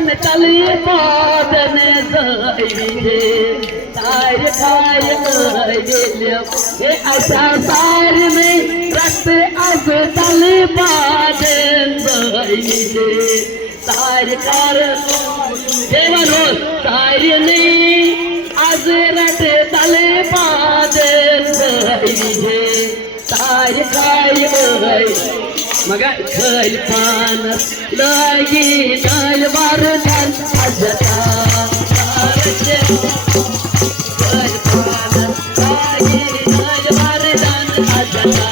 दान तली पादन जाईले तार खाय गेले हे अशा सार में रक्त आज तली पादन जाईले तार कार देवरो तार नहीं आज रट तली पादन जाईले तार खाय मगा खल पान लगी डाल बारदान अजता खल पान लगी डाल बारदान अजता